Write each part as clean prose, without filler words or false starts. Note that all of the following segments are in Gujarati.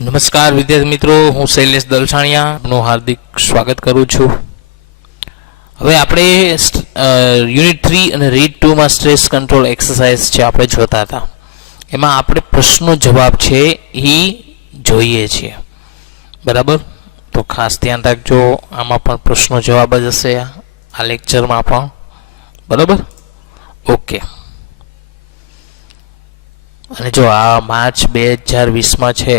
નમસ્કાર વિદ્યાર્થી મિત્રો, હું શૈલેષ દલસાણિયા આપનું હાર્દિક સ્વાગત કરું છું. હવે આપણે યુનિટ 3 અને રીડ 2 માં સ્ટ્રેસ કંટ્રોલ એક્સરસાઇઝ છે આપણે જોતા હતા. એમાં આપણે પ્રશ્નો જવાબ છે એ જોઈએ છીએ, બરાબર? તો ખાસ ધ્યાન રાખજો, આમાં પણ પ્રશ્નો જવાબ જ હશે આ લેક્ચરમાં પણ, બરાબર? ઓકે. અને જો આ માર્ચ 2020માં છે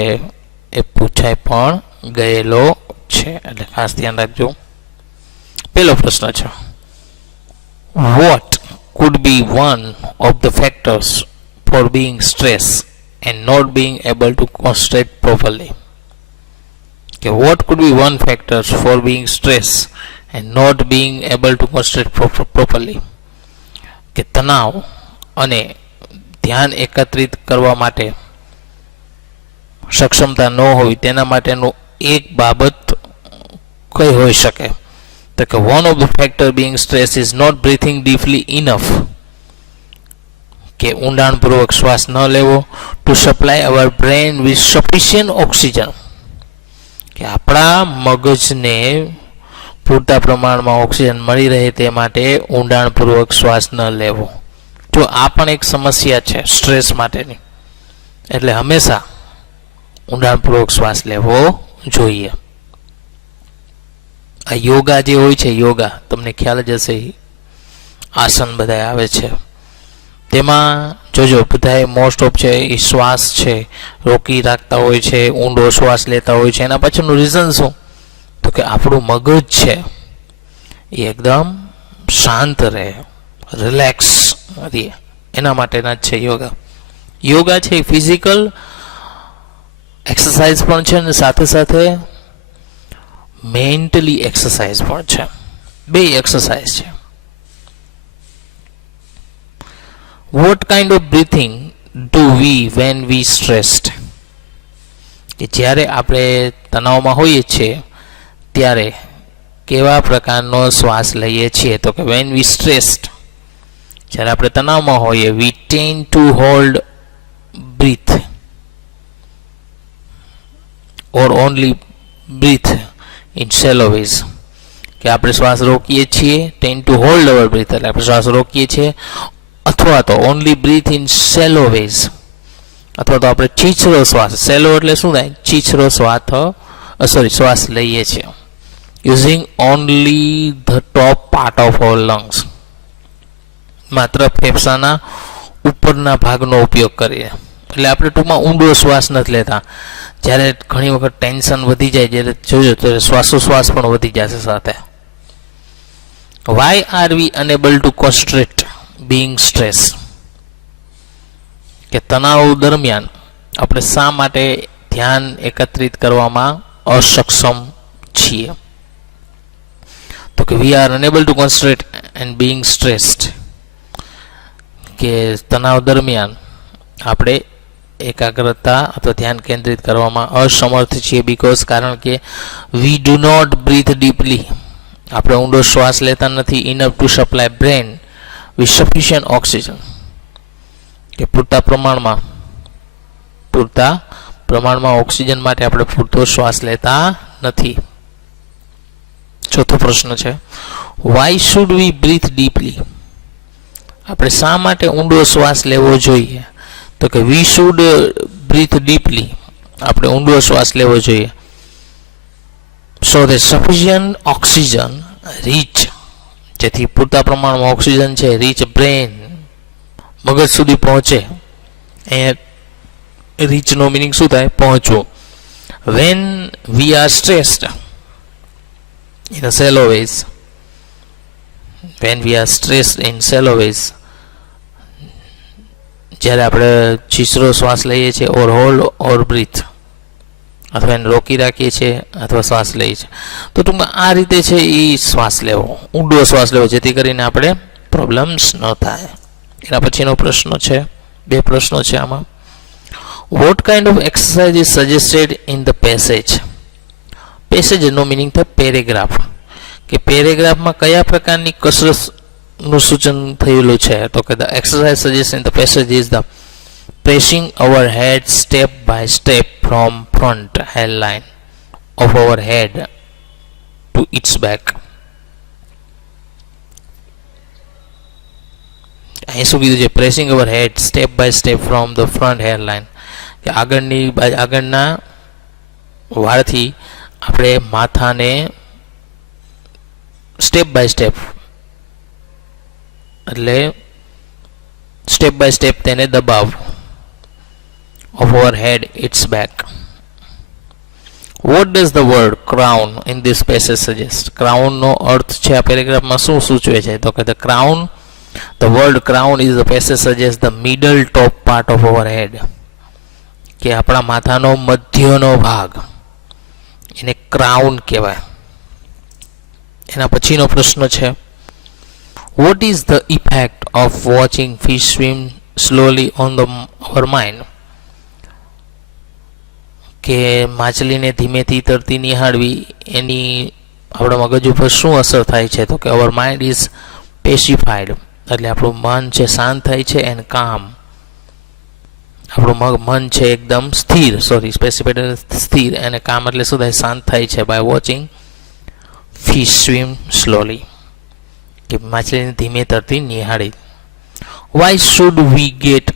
એ પૂછાઈ પણ ગયેલો છે, એટલે ખાસ ધ્યાન રાખજો. પહેલો પ્રશ્ન છે, vote could be one of the factors for being stressed and not being able to concentrate properly? કે what could be one factors for being stressed and not being able to concentrate properly? કે તણાવ અને ધ્યાન એકત્રિત કરવા માટે સક્ષમતા ન હોય તેના માટેનું એક બાબત કઈ હોઈ શકે? તો કે one of the factor being stress is not breathing deeply enough, કે ઊંડાણપૂર્વક શ્વાસ ન લેવો, to supply our brain with sufficient oxygen, કે આપણા મગજને પૂરતા પ્રમાણમાં ઓક્સિજન મળી રહે તે માટે ઊંડાણપૂર્વક શ્વાસ ન લેવો. તો આ પણ એક સમસ્યા છે સ્ટ્રેસ માટેની, એટલે હંમેશા ઊંડાણપૂર્વક શ્વાસ લેવો જોઈએ. આ યોગા જે હોય છે, યોગા તમને ખ્યાલ જ હશે, આસન બધા આવે છે, તેમાં જોજો બધાએ મોસ્ટ ઓફ છે એ શ્વાસ છે રોકી રાખતા હોય છે, ઊંડો શ્વાસ લેતા હોય છે. એના પાછળનું રીઝન શું? તો કે આપણું મગજ છે એ એકદમ શાંત રહે, રિલેક્સ રહે, એના માટેના જ છે યોગા. યોગા છે ફિઝિકલ એક્સરસાઇઝ પણ છે અને સાથે સાથે મેન્ટલી એક્સરસાઇઝ પણ છે, બે એક્સરસાઇઝ છે. Vote kind of breathing do we when we stressed? કે જ્યારે આપણે તણાવમાં હોઈએ છીએ ત્યારે કેવા પ્રકારનો શ્વાસ લઈએ છીએ? તો કે વેન વી સ્ટ્રેસ્ડ, જ્યારે આપણે તણાવમાં હોઈએ, we tend to hold breath or only breath in shallow ways, કે આપણે શ્વાસ રોકીએ છીએ, tend to hold our breath એટલે આપણે શ્વાસ રોકીએ છીએ, અથવા તો only breath in shallow ways, અથવા તો આપણે છીછરો શ્વાસ, શેલો એટલે શું થાય? છીછરો શ્વાસ લઈએ છીએ, using only the top part of our lungs, માત્ર ફેફસાના ઉપરના ભાગનો ઉપયોગ કરીએ. એટલે આપણે ટૂંકમાં ઊંડો શ્વાસ નથી લેતા. જ્યારે ઘણી વખત ટેન્શન વધી જાય, જ્યારે જોજો ત્યારે શ્વાસોશ્વાસ પણ વધી જશે સાથે. Why are we unable to concentrate being stress? કે તણાવ દરમિયાન આપણે શા માટે ધ્યાન એકત્રિત કરવામાં અસક્ષમ છીએ? તો કે we are enable to concentrate and being stressed, કે તણાવ દરમિયાન આપણે એકાગ્રતા અથવા ધ્યાન કેન્દ્રિત કરવામાં અસમર્થ છીએ, બીકોઝ કારણ કે we do not breathe deeply, આપણે ઊંડો શ્વાસ લેતા નથી, enough to supply brain with sufficient oxygen, કે પૂરતા પ્રમાણમાં ઓક્સિજન માટે આપણે પૂરતો શ્વાસ લેતા નથી. ચોથો પ્રશ્ન છે, why should we breathe deeply? આપણે શા માટે ઊંડો શ્વાસ લેવો જોઈએ? તો કે વી શુડ બ્રીથ ડીપલી, આપણે ઊંડો શ્વાસ લેવો જોઈએ, so that sufficient oxygen reach, જેથી પૂરતા પ્રમાણમાં ઓક્સિજન છે રીચ બ્રેન, મગજ સુધી પહોંચે. એ રીચનો મિનિંગ શું થાય? પહોંચવું. When we are stressed in a shallow ways, when we are stressed in shallow ways, જ્યારે આપણે છીછરો શ્વાસ લઈએ છીએ, ઓર હોલ્ડ ઓર બ્રીથ, અથવા એને રોકી રાખીએ છીએ અથવા શ્વાસ લઈએ છીએ, તો ટૂંકમાં આ રીતે છે એ શ્વાસ લેવો, ઊંડો શ્વાસ લેવો, જેથી કરીને આપણે પ્રોબ્લેમ્સ ન થાય. એના પછીનો પ્રશ્ન છે, બે પ્રશ્નો છે આમાં. What kind of exercise is suggested in the passage? પેસેજનો મિનિંગ થાય પેરેગ્રાફ, કે પેરેગ્રાફમાં કયા પ્રકારની કસરતનું સૂચન થયેલું છે? તો કે the exercise suggest in the passage is the pressing our head step by step from front hairline of our head to its back. અહીં શું કીધું છે? Pressing our head step by step from the front hairline, કે આગળના વાળથી આપણે માથાને સ્ટેપ બાય સ્ટેપ, એટલે સ્ટેપ બાય સ્ટેપ તેને દબાવ. Of our head its back. What does the word crown in this passage suggest? ક્રાઉનનો અર્થ છે આ પેરેગ્રાફમાં શું સૂચવે છે? તો કે the crown, the word crown is the passage suggests the middle top part of our head, કે આપણા માથાનો મધ્યનો ભાગ એને ક્રાઉન કહેવાય. એના પછીનો પ્રશ્ન છે, what is the effect of watching fish swim slowly on our mind? કે માછલીને ધીમેથી તરતી નિહાળવી એની આપણા મગજ ઉપર શું અસર થાય છે? તો કે our mind is pacified, એટલે આપણું મન છે શાંત થાય છે. એન્ડ કામ, આપણું મન છે એકદમ સ્થિર, સ્પેસિફાઈડ સ્થિર, અને કામ એટલે શું થાય? શાંત થાય છે. By watching fish swim slowly, કે માછલીને ધીમે તરતી નિહાળી. Why should we get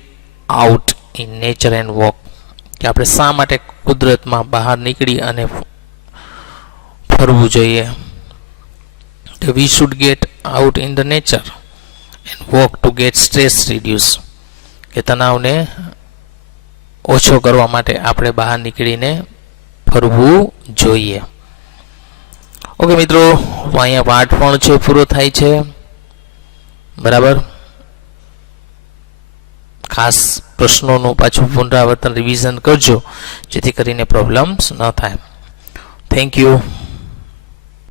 out in nature and walk? કે આપણે શા માટે કુદરતમાં બહાર નીકળી અને ફરવું જોઈએ? કે we should gate out in the nature and walk to get stress reduce, કે તણાવને ઓછો કરવા માટે આપણે બહાર નીકળીને ફરવું જોઈએ. ઓકે મિત્રો, અહીંયા પાઠ પણ છે પૂરો થાય છે. બરાબર, ખાસ પ્રશ્નોનું પાછું પુનરાવર્તન રિવિઝન કરજો જેથી કરીને પ્રોબ્લેમ્સ ન થાય. Thank you.